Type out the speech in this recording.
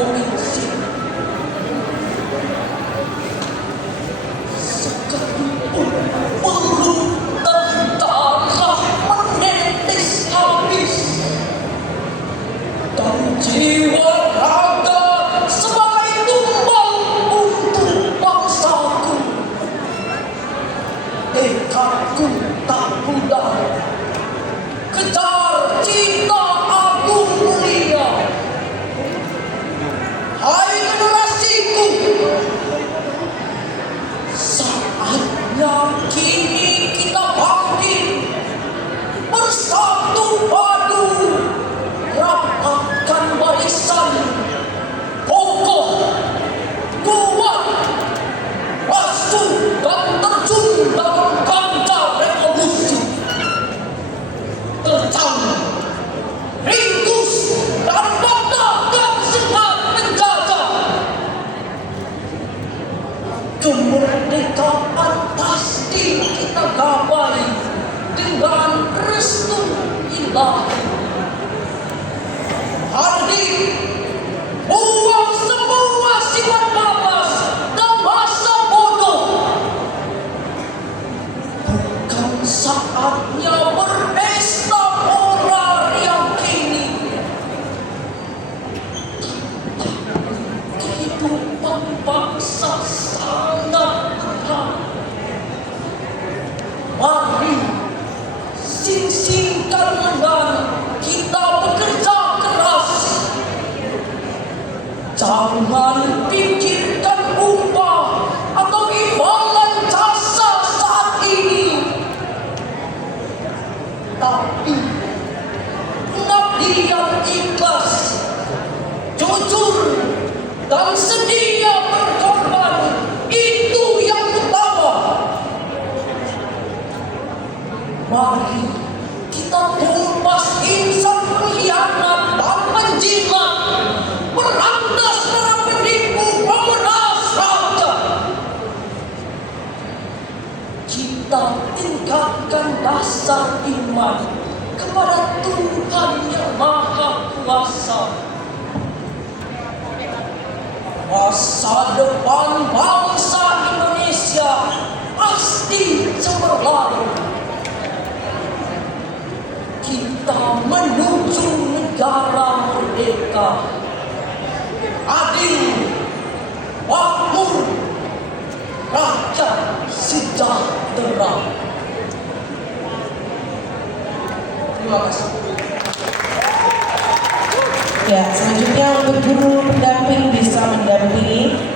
mengisi sekalipun peluru tentara menetes habis dan jiwa raga sebagai tumbal untuk bangsaku. Tekadku tak pudar, kejar cinta agung mulia. Hai generasiku, saatnya kini kita bangkit, bersatu padu, rapatkan barisan, kokoh, kuat, masuk dan terjun dalam kancah revolusi. Terjang, ringkus, dan patahkan sekat penjajah. Kemerdekaan pasti kita gapai dengan restu ilahi. Hari buang semua sifat malas dan masa bodoh. Bukan saatnya berpesta pora yang kini. Kehidupan bangsa sangat berat. Mari sing-singkan lengan kita bekerja keras. Jangan pikirkan upah atau imbalan jasa saat ini, tapi pengabdian ikhlas, jujur, dan sedia berkorban, itu yang utama. Mari kita tumpas insan pengkhianat dan penjilat, berantas para penipu pemeras rakyat. Kita tingkatkan dasar iman kepada Tuhan yang Maha Kuasa. Masa depan bangsa Indonesia pasti cemerlang. Kita menuju negara merdeka, adil, makmur, rakyat sejahtera. Terima kasih. Ya, selanjutnya untuk guru pendamping bisa mendampingi